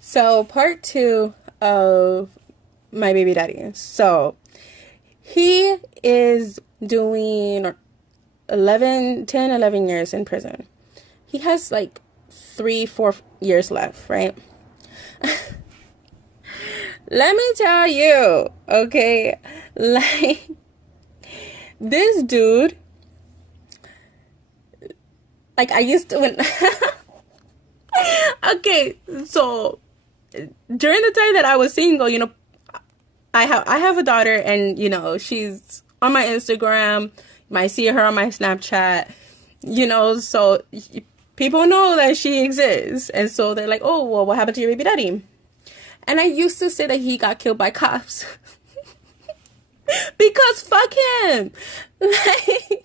So, part two of my baby daddy. So, he is doing 11 years in prison. He has like 3, 4 years left, right? Let me tell you, okay? Like, this dude, like, I used to, when, okay, so during the time that I was single, I have a daughter, and she's on my Instagram. You might see her on my Snapchat. So people know that she exists, and so they're like, "Oh, well, what happened to your baby daddy?" And I used to say that he got killed by cops because fuck him, like.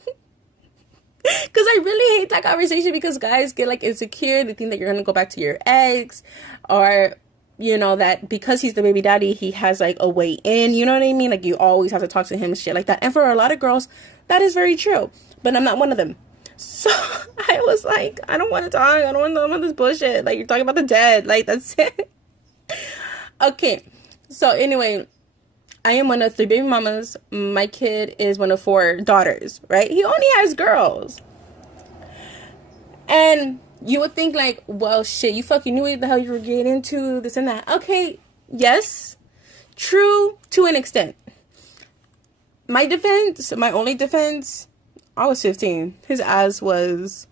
Because I really hate that conversation, because guys get like insecure. They think that you're gonna go back to your ex, or that because he's the baby daddy, he has like a way in, you know what I mean? Like, you always have to talk to him and shit like that. And for a lot of girls, that is very true. But I'm not one of them. So I was like, I don't want to talk. I don't want to talk about this bullshit. Like, you're talking about the dead. Like, that's it. Okay. So anyway, I am one of 3 baby mamas. My kid is one of 4 daughters, right? He only has girls. And you would think like, well, shit, you fucking knew what the hell you were getting into, this and that. Okay, yes, true to an extent. My only defense, I was 15. His ass was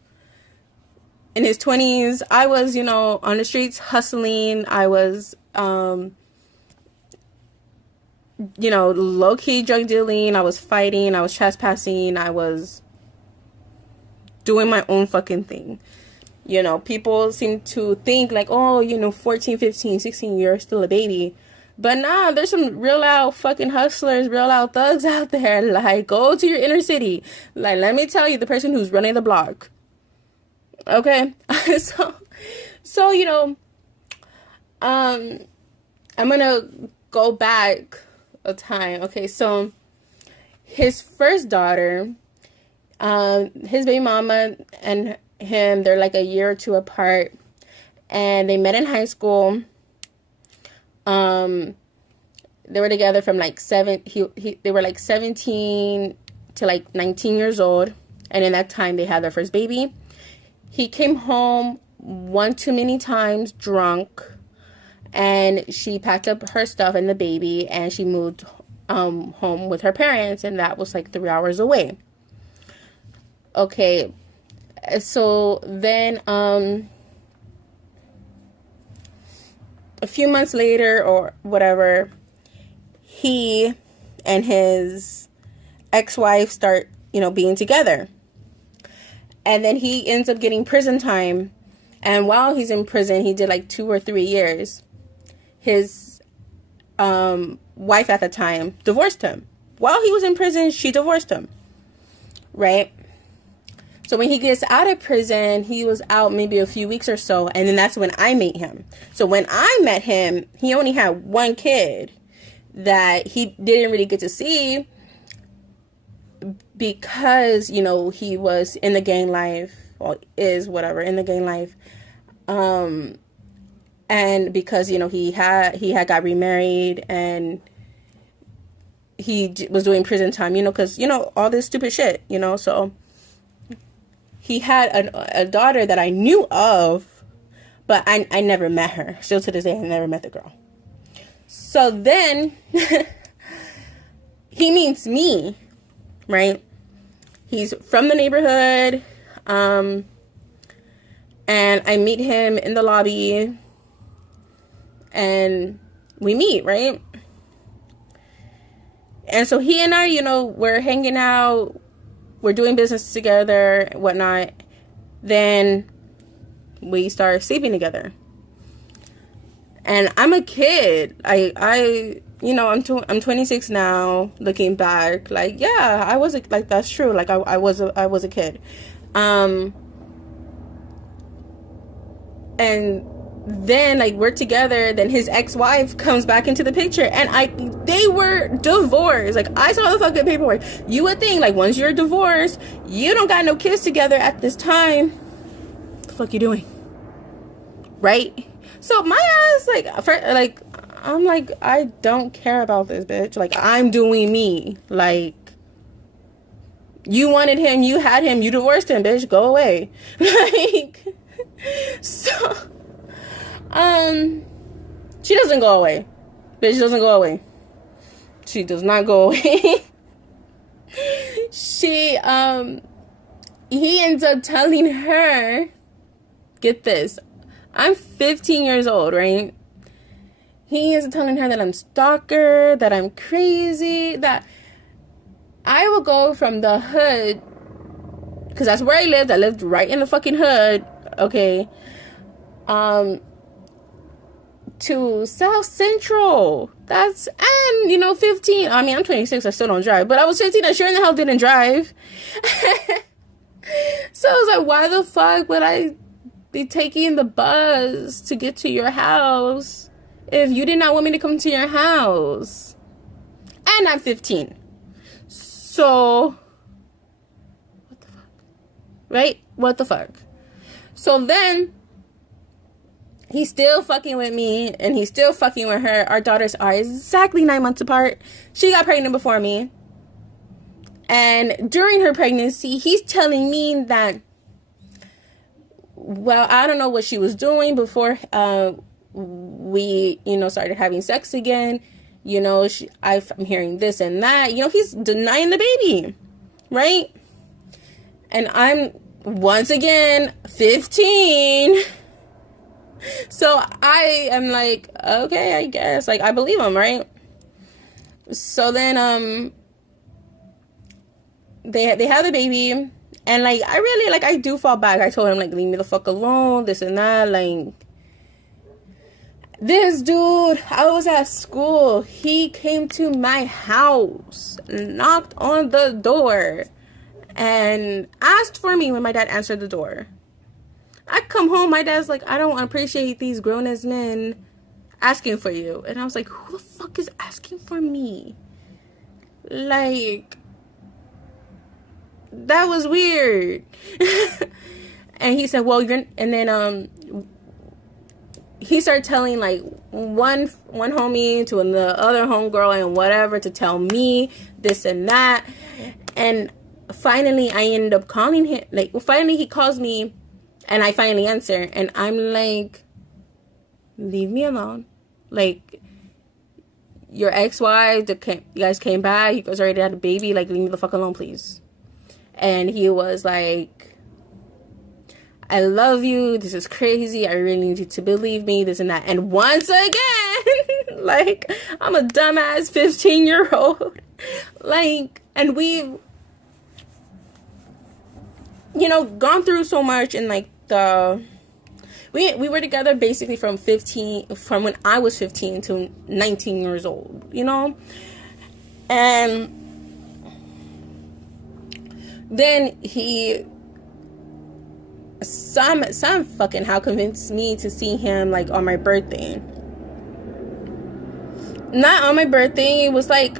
in his 20s. I was, on the streets hustling. I was, low-key drug dealing. I was fighting. I was trespassing. I was doing my own fucking thing. People seem to think like, oh, 14, 15, 16, you're still a baby. But nah, there's some real out fucking hustlers, real out thugs out there. Like, go to your inner city. Like, let me tell you, the person who's running the block. Okay? So, I'm gonna go back a time. Okay, so his first daughter, his baby mama and him, they're like a year or 2 apart, and they met in high school. They were together from like they were like 17 to like 19 years old, and in that time they had their first baby. He came home one too many times drunk, and she packed up her stuff and the baby, and she moved home with her parents, and that was like 3 hours away. Okay, so then a few months later or whatever, he and his ex-wife start, being together. And then he ends up getting prison time. And while he's in prison, he did like 2 or 3 years. His wife at the time divorced him. While he was in prison, she divorced him. Right? So when he gets out of prison, he was out maybe a few weeks or so, and then that's when I meet him. So when I met him, he only had 1 kid that he didn't really get to see because, he was in the gang life, or is whatever, in the gang life. And because, he had got remarried, and he was doing prison time, because, all this stupid shit, so he had a daughter that I knew of, but I never met her. Still to this day, I never met the girl. So then he meets me, right? He's from the neighborhood, and I meet him in the lobby, and we meet, right? And so he and I, we're hanging out. We're doing business together, whatnot. Then we start sleeping together. And I'm a kid. I'm 26 now. Looking back, like, yeah, I was like, that's true. Like, I was a kid. And then like we're together, then his ex-wife comes back into the picture, and they were divorced. Like, I saw the fucking paperwork. You would think like once you're divorced, you don't got no kids together at this time. What the fuck you doing? Right? So my ass, like, I'm like, I don't care about this bitch. Like, I'm doing me. Like, you wanted him, you had him, you divorced him, bitch. Go away. Like, so, she doesn't go away. Bitch doesn't go away. She does not go away. He ends up telling her, get this, I'm 15 years old, right? He is telling her that I'm stalker, that I'm crazy, that I will go from the hood, because that's where I lived. I lived right in the fucking hood, okay, to South Central. That's, and, you know, 15. I mean, I'm 26. I still don't drive. But I was 15. I sure in the hell didn't drive. So I was like, why the fuck would I be taking the bus to get to your house if you did not want me to come to your house? And I'm 15. So, what the fuck? Right? What the fuck? So then, he's still fucking with me, and he's still fucking with her. Our daughters are exactly 9 months apart. She got pregnant before me. And during her pregnancy, he's telling me that, well, I don't know what she was doing before we, you know, started having sex again. You know, I'm hearing this and that. You know, he's denying the baby, right? And I'm, once again, 15. So I am like, okay, I guess. Like, I believe him, right? So then, they have the baby. And, like, I really, like, I do fall back. I told him, like, leave me the fuck alone, this and that. Like, this dude, I was at school. He came to my house, knocked on the door, and asked for me when my dad answered the door. I come home, my dad's like, I don't appreciate these grown-ass men asking for you. And I was like, who the fuck is asking for me? Like, that was weird. And he said, well, you're, and then, he started telling, like, one homie to the other homegirl and whatever to tell me this and that. And finally, I ended up calling him. Like, well, finally, he calls me, and I finally answer. And I'm like, leave me alone. Like, your ex-wife, you guys came back. You guys already had a baby. Like, leave me the fuck alone, please. And he was like, I love you. This is crazy. I really need you to believe me. This and that. And once again, like, I'm a dumbass 15-year-old. Like, and we've, you know, gone through so much. And, like, we were together basically from when I was 15 to 19 years old, you know? And then he, some fucking how convinced me to see him, like, on my birthday. Not on my birthday. It was like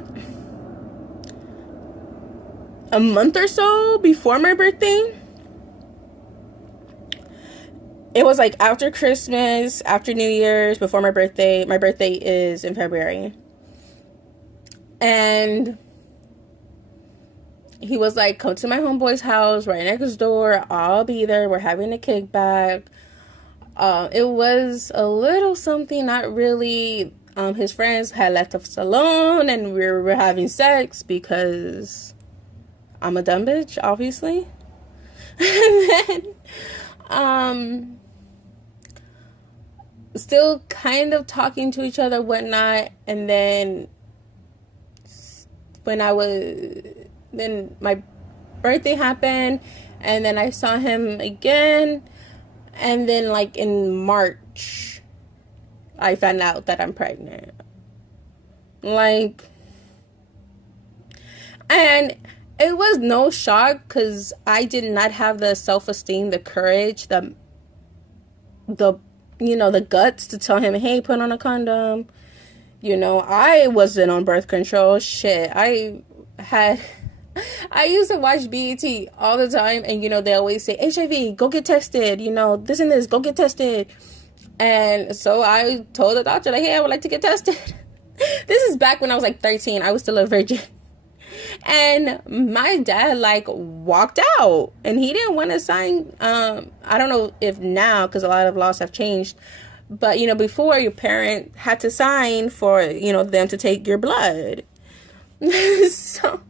a month or so before my birthday. It was like after Christmas, after New Year's, before my birthday. My birthday is in February. And he was like, come to my homeboy's house right next door. I'll be there. We're having a kickback. It was a little something, not really. His friends had left us alone, and we were having sex because I'm a dumb bitch, obviously. And then, still kind of talking to each other, whatnot. And then then my birthday happened, and then I saw him again, and then, like, in March, I found out that I'm pregnant. Like, and it was no shock, because I did not have the self-esteem, the courage, the you know, the guts to tell him, hey, put on a condom. You know, I wasn't on birth control. Shit, I used to watch BET all the time, and, you know, they always say, HIV, go get tested, you know, this and this, go get tested. And so I told the doctor, like, hey, I would like to get tested. This is back when I was like 13. I was still a virgin. And my dad like walked out, and he didn't want to sign. I don't know if now, because a lot of laws have changed, but you know, before, your parent had to sign for, you know, them to take your blood. So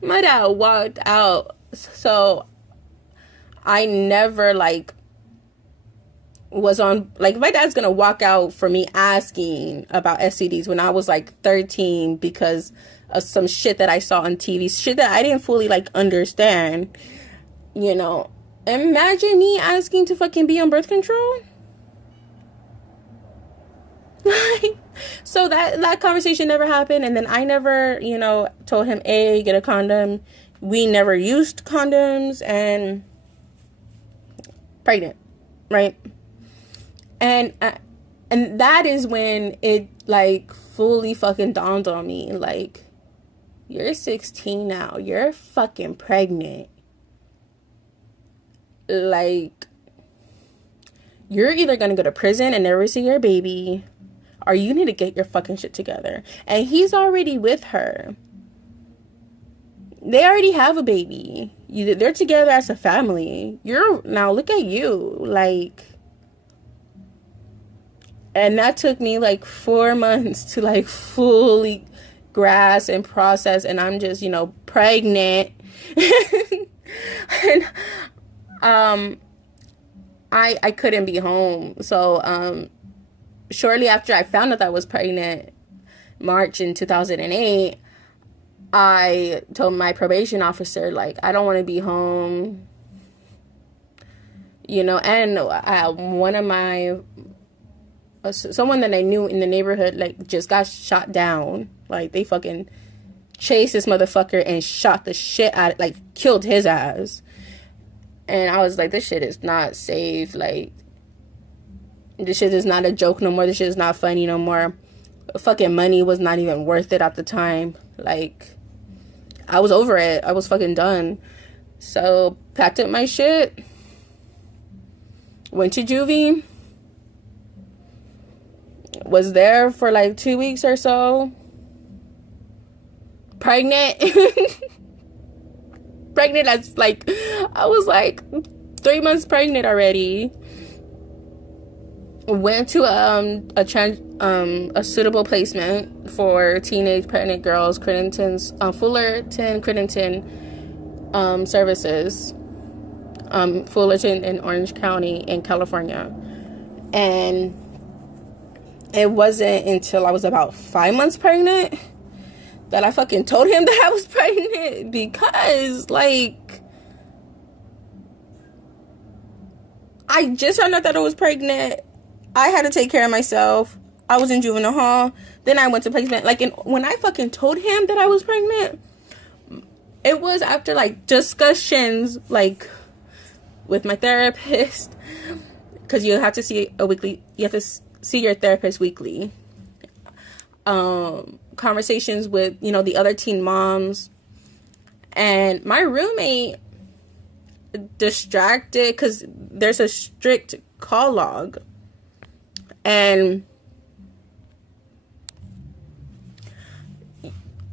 my dad walked out. So I never like was on, like, my dad's gonna walk out for me asking about STDs when I was like 13 because of some shit that I saw on TV, shit that I didn't fully like understand, you know. Imagine me asking to fucking be on birth control. So that conversation never happened, and then I never, you know, told him, hey, get a condom. We never used condoms, and pregnant, right? And that is when it like fully fucking dawned on me, like, you're 16 now, you're fucking pregnant, like, you're either gonna go to prison and never see your baby, or you need to get your fucking shit together. And he's already with her. They already have a baby. They're together as a family. Now look at you, like. And that took me like 4 months to like fully grasp and process. And I'm just, you know, pregnant. And I couldn't be home. So shortly after I found out that I was pregnant, March in 2008, I told my probation officer, like, I don't want to be home, you know. And one of my, someone that I knew in the neighborhood, like, just got shot down. Like, they fucking chased this motherfucker and shot the shit out of, like, killed his ass. And I was like, this shit is not safe. Like, this shit is not a joke no more. This shit is not funny no more. Fucking money was not even worth it at the time. Like, I was over it. I was fucking done. So, packed up my shit. Went to juvie. Was there for like 2 weeks or so. Pregnant. Pregnant as like, I was like 3 months pregnant already. Went to a suitable placement for teenage pregnant girls, Fullerton Crittenton services, Fullerton in Orange County in California. And it wasn't until I was about 5 months pregnant that I fucking told him that I was pregnant, because like, I just found out that I was pregnant. I had to take care of myself. I was in juvenile hall. Then I went to placement. Like, when I fucking told him that I was pregnant, it was after like discussions, like, with my therapist, because you have to see your therapist weekly. Conversations with, you know, the other teen moms, and my roommate distracted, because there's a strict call log. And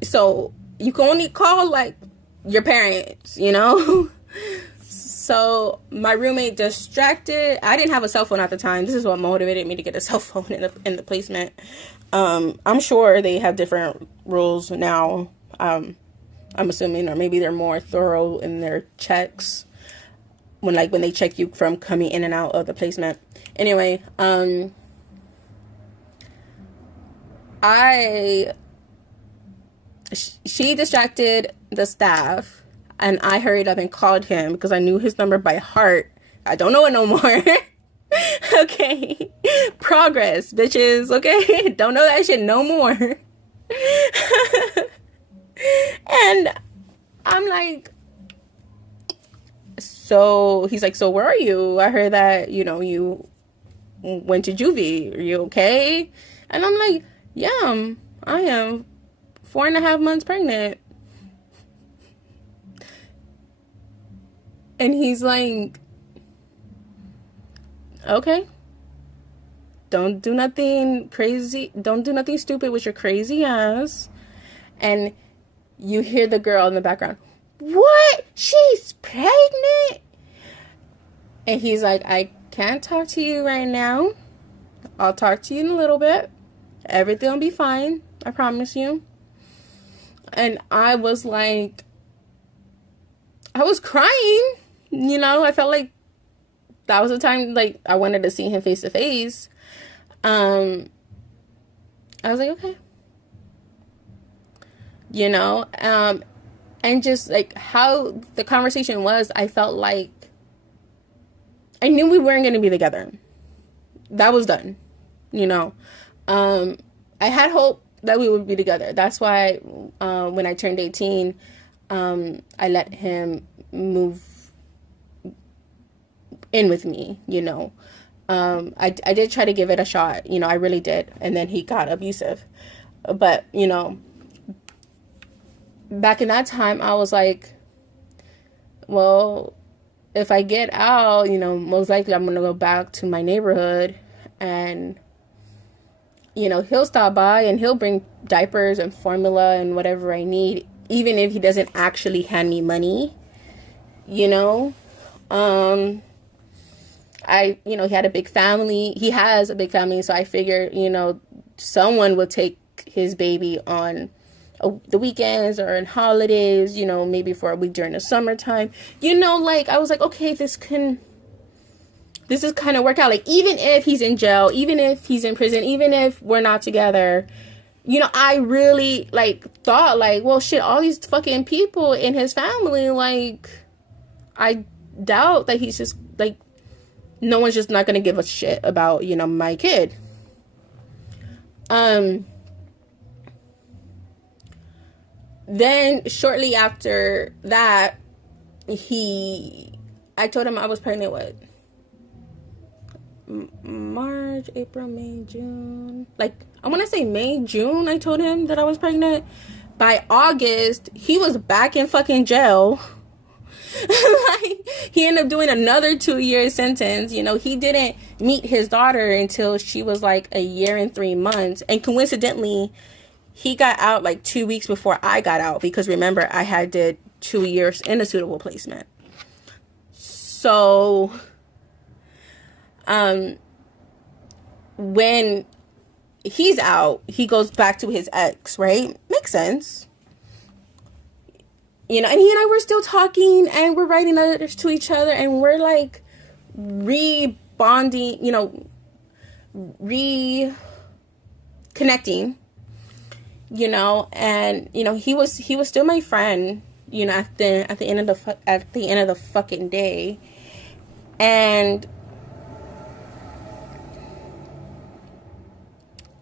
so you can only call like your parents, you know. So my roommate distracted. I didn't have a cell phone at the time. This is what motivated me to get a cell phone in the placement. I'm sure they have different rules now. I'm assuming, or maybe they're more thorough in their checks when they check you from coming in and out of the placement. Anyway, she distracted the staff, and I hurried up and called him because I knew his number by heart. I don't know it no more. Okay. Progress, bitches. Okay. Don't know that shit no more. And I'm like, so he's like, so where are you? I heard that, you know, you went to juvie. Are you okay? And I'm like, yeah, I am 4.5 months pregnant. And he's like, okay. don't do nothing crazy. Don't do nothing stupid with your crazy ass. And you hear the girl in the background, what? She's pregnant? And he's like, I can't talk to you right now. I'll talk to you in a little bit. Everything will be fine. I promise you. And I was like, I was crying. You know, I felt like that was the time, like, I wanted to see him face to face. I was like, okay. You know, and just like how the conversation was, I felt like I knew we weren't going to be together. That was done. You know, I had hope that we would be together. That's why when I turned 18, I let him move in with me, you know. I did try to give it a shot, you know, I really did. And then he got abusive. But, you know, back in that time, I was like, well, if I get out, you know, most likely I'm going to go back to my neighborhood, and, you know, he'll stop by and he'll bring diapers and formula and whatever I need, even if he doesn't actually hand me money, you know. You know, he had a big family. He has a big family. So I figured, you know, someone would take his baby on the weekends or on holidays, you know, maybe for a week during the summertime. You know, like, I was like, okay, this is kind of work out. Like, even if he's in jail, even if he's in prison, even if we're not together, you know, I really, like, thought, like, well, shit, all these fucking people in his family, like, I doubt that he's just, like, no one's just not gonna give a shit about, you know, my kid. Then shortly after that, I told him I was pregnant, what? March, April, May, June. Like, I want to say May, June, I told him that I was pregnant. By August, he was back in fucking jail. Like, he ended up doing another 2-year sentence. You know, he didn't meet his daughter until she was like 1 year and 3 months. And coincidentally, he got out like 2 weeks before I got out, because remember, I had did 2 years in a suitable placement. So, when he's out, he goes back to his ex, right? Makes sense. You know, and he and I were still talking, and we're writing letters to each other, and we're like rebonding, you know, reconnecting, you know. And, you know, he was still my friend, you know, at the end of the fucking day. And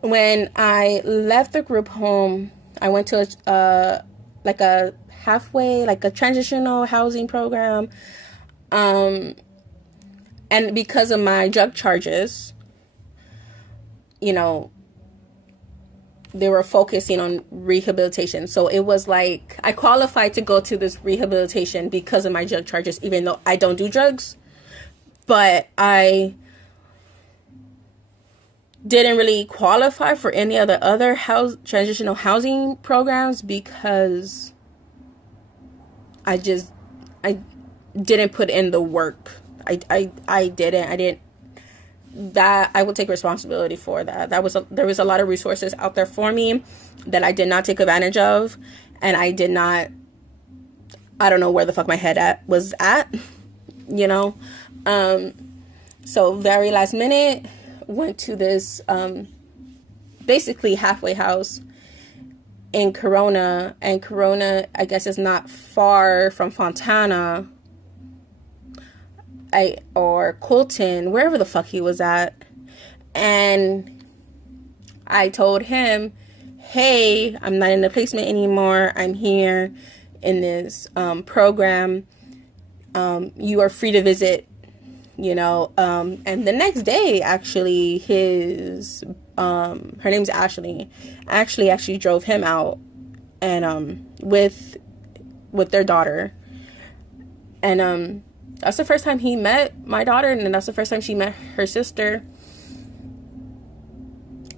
when I left the group home, I went to a transitional housing program. And because of my drug charges, you know, they were focusing on rehabilitation. So it was like I qualified to go to this rehabilitation because of my drug charges, even though I don't do drugs. But I didn't really qualify for any of the other transitional housing programs because I didn't put in the work. I didn't. That I will take responsibility for that. There was a lot of resources out there for me that I did not take advantage of, and I don't know where the fuck my head was at, you know. So very last minute, went to this basically halfway house in Corona, and Corona, I guess, is not far from Fontana or Colton, wherever the fuck he was at. And I told him, hey, I'm not in the placement anymore. I'm here in this program. You are free to visit, you know. And the next day, actually, her name's Ashley. Actually drove him out, and with their daughter. And that's the first time he met my daughter, and that's the first time she met her sister.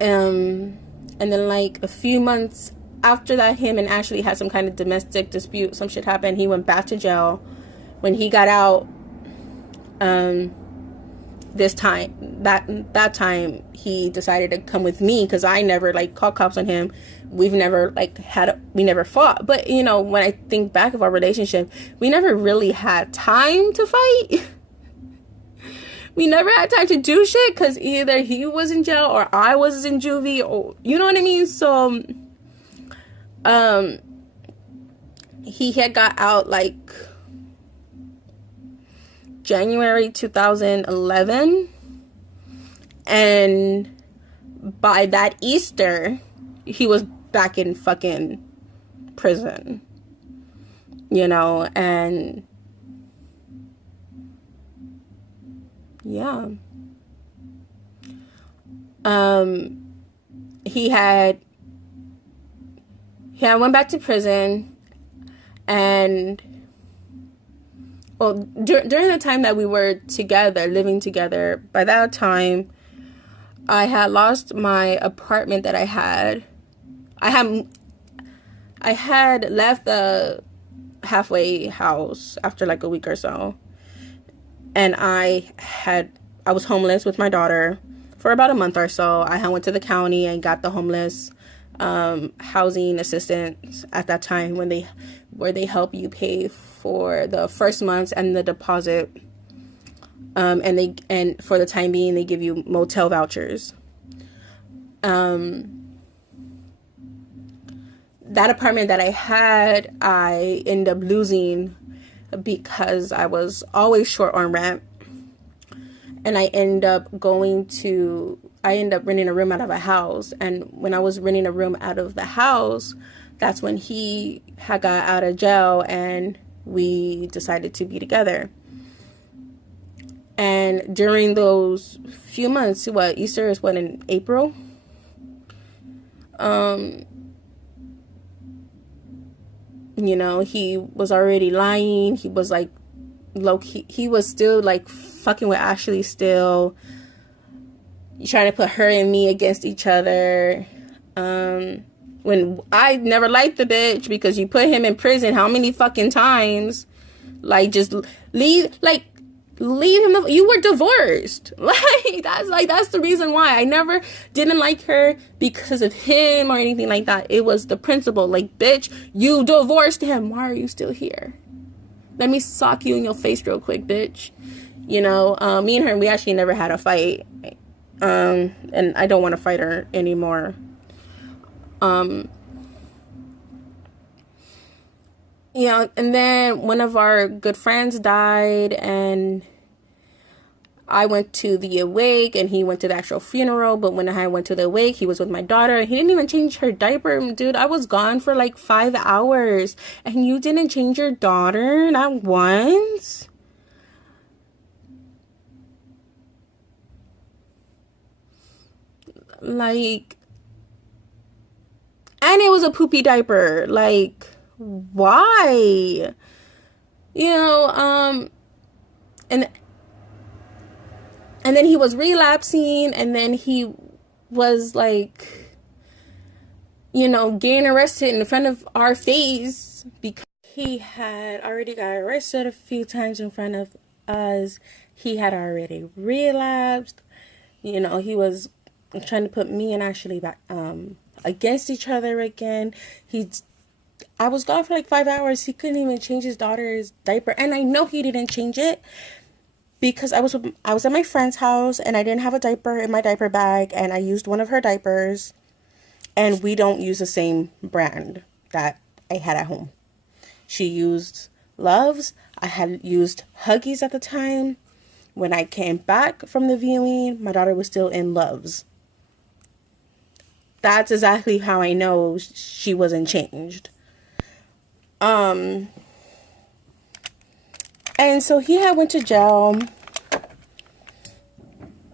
And then like a few months after that, him and Ashley had some kind of domestic dispute. Some shit happened. He went back to jail. When he got out, this time, that time, he decided to come with me because I never like called cops on him. We've never like we never fought. But you know, when I think back of our relationship, we never really had time to fight. We never had time to do shit because either he was in jail or I was in juvie, or you know what I mean. So he had got out like January 2011, and by that Easter he was back in fucking prison, you know. And yeah, he had went back to prison. And well, during the time that we were together, living together, by that time, I had lost my apartment that I had. I had left the halfway house after like a week or so. And I was homeless with my daughter for about a month or so. I went to the county and got the homeless housing assistance at that time, where they help you pay for the first months and the deposit, and for the time being they give you motel vouchers. That apartment that I had, I ended up losing because I was always short on rent, and I ended up renting a room out of a house. And when I was renting a room out of the house, that's when he had got out of jail and we decided to be together. And during those few months, Easter is in April? You know, he was already lying. He was like low-key. He was still like fucking with Ashley still. Trying to put her and me against each other. When I never liked the bitch because you put him in prison how many fucking times? Like, just leave him. You were divorced. That's the reason why I never didn't like her, because of him or anything like that. It was the principle. Like, bitch, you divorced him. Why are you still here? Let me sock you in your face real quick, bitch. You know, me and her, we actually never had a fight. And I don't want to fight her anymore. You know, and then one of our good friends died, and I went to the wake and he went to the actual funeral. But when I went to the wake, he was with my daughter. He didn't even change her diaper. Dude, I was gone for like 5 hours and you didn't change your daughter not once? Like, and it was a poopy diaper. Like, why? You know, and then he was relapsing, and then he was like, you know, getting arrested in front of our face because he had already got arrested a few times in front of us. He had already relapsed. You know, he was trying to put me and Ashley back against each other again. I was gone for like 5 hours. He couldn't even change his daughter's diaper, and I know he didn't change it because I was at my friend's house and I didn't have a diaper in my diaper bag, and I used one of her diapers, and we don't use the same brand that I had at home. She used Love's. I had used Huggies at the time. When I came back from the viewing, my daughter was still in Love's. That's exactly how I know she wasn't changed. And so he had went to jail.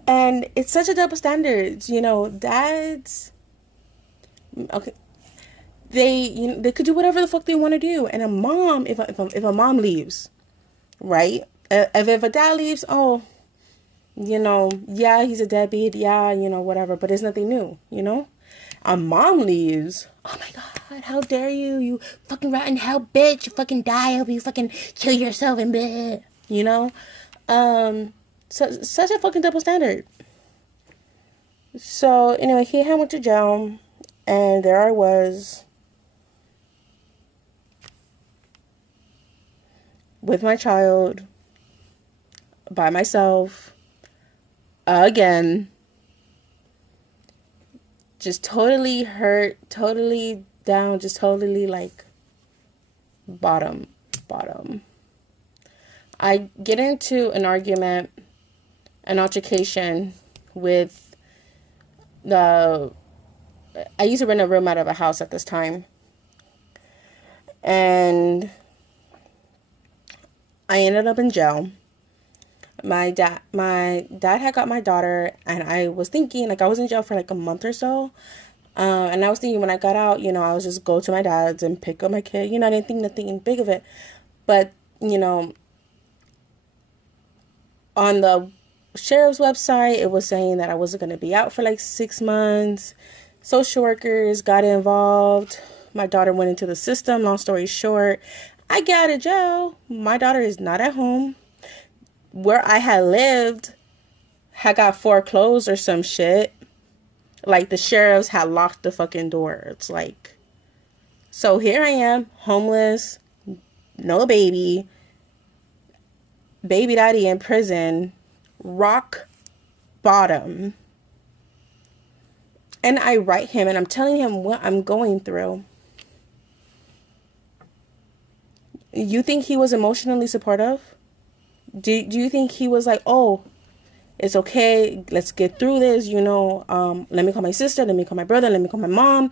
And it's such a double standards, you know. Dads, okay, they could do whatever the fuck they want to do. And a mom, if a mom leaves, right? If a dad leaves, oh, Yeah, he's a deadbeat. Yeah, whatever. But it's nothing new. A mom leaves. Oh my God, how dare you? You fucking rotten hell bitch. You fucking die. I hope you fucking kill yourself and bleh. Such a fucking double standard. So, anyway, he had went to jail. And there I was. With my child. By myself. Again. Just totally hurt, totally down, just totally like bottom. I get into an argument, an altercation with I used to rent a room out of a house at this time. And I ended up in jail. My dad had got my daughter, and I was thinking, like, I was in jail for like a month or so. And I was thinking when I got out, I was just go to my dad's and pick up my kid. I didn't think nothing big of it. But, on the sheriff's website, it was saying that I wasn't going to be out for like 6 months. Social workers got involved. My daughter went into the system. Long story short, I get out of jail. My daughter is not at home. Where I had lived had got foreclosed or some shit. Like, the sheriffs had locked the fucking door. It's like, so here I am, homeless, no baby, baby daddy in prison, rock bottom. And I write him and I'm telling him what I'm going through. You think he was emotionally supportive? Do you think he was like, oh, it's okay, let's get through this, let me call my sister, let me call my brother, let me call my mom,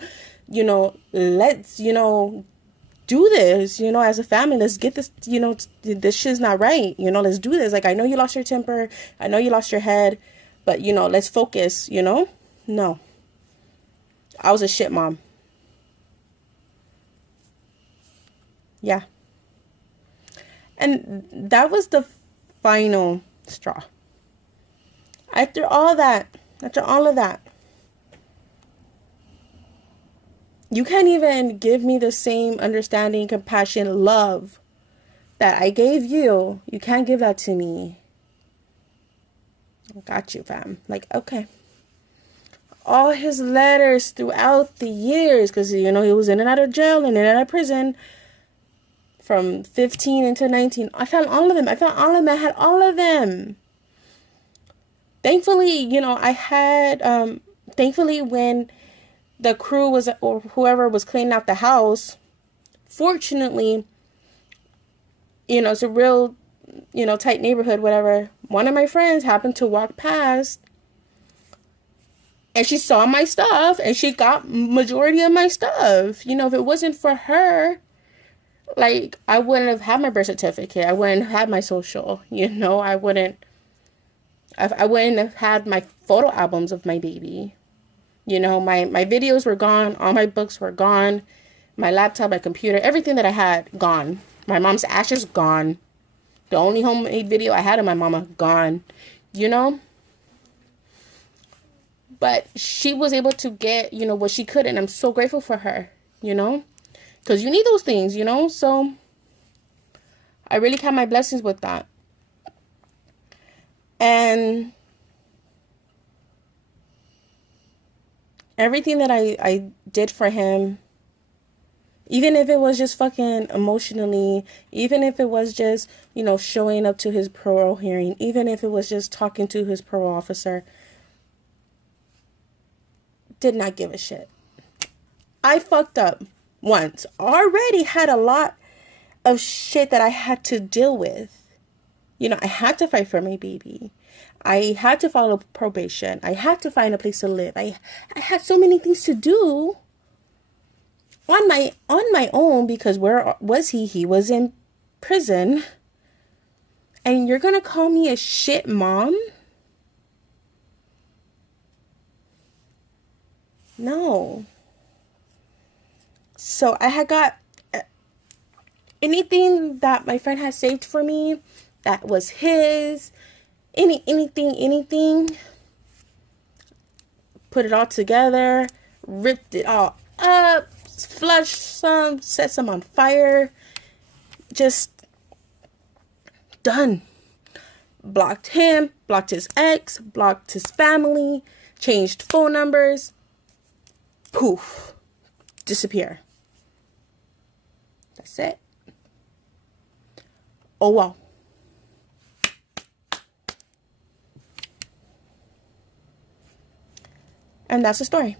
let's, do this, as a family, let's get this, this shit's not right, let's do this. Like, I know you lost your temper, I know you lost your head, but, let's focus, No. I was a shit mom. Yeah. And that was the final straw. After all of that, you can't even give me the same understanding, compassion, love that I gave you. You can't give that to me. Got you, fam. Like, okay. All his letters throughout the years, because, he was in and out of jail and in and out of prison from 15 into 19. I found all of them. I had all of them. Thankfully, I had, thankfully when the crew was, or whoever was cleaning out the house, fortunately, it's a real, tight neighborhood, whatever. One of my friends happened to walk past and she saw my stuff and she got majority of my stuff. If it wasn't for her, like, I wouldn't have had my birth certificate. I wouldn't have had my social, I wouldn't have had my photo albums of my baby. My videos were gone. All my books were gone. My laptop, my computer, everything that I had, gone. My mom's ashes, gone. The only homemade video I had of my mama, gone. But she was able to get, what she could. And I'm so grateful for her, because you need those things, So I really count my blessings with that. And everything that I did for him, even if it was just fucking emotionally, even if it was just, showing up to his parole hearing, even if it was just talking to his parole officer, did not give a shit. I fucked up once. Already had a lot of shit that I had to deal with. I had to fight for my baby. I had to follow probation. I had to find a place to live. I had so many things to do on my own, because where was he? He was in prison. And you're going to call me a shit mom? No. So I had got anything that my friend had saved for me that was his, anything. Put it all together, ripped it all up, flushed some, set some on fire. Just done. Blocked him, blocked his ex, blocked his family, changed phone numbers. Poof. Disappear. That's it. Oh well. And that's the story.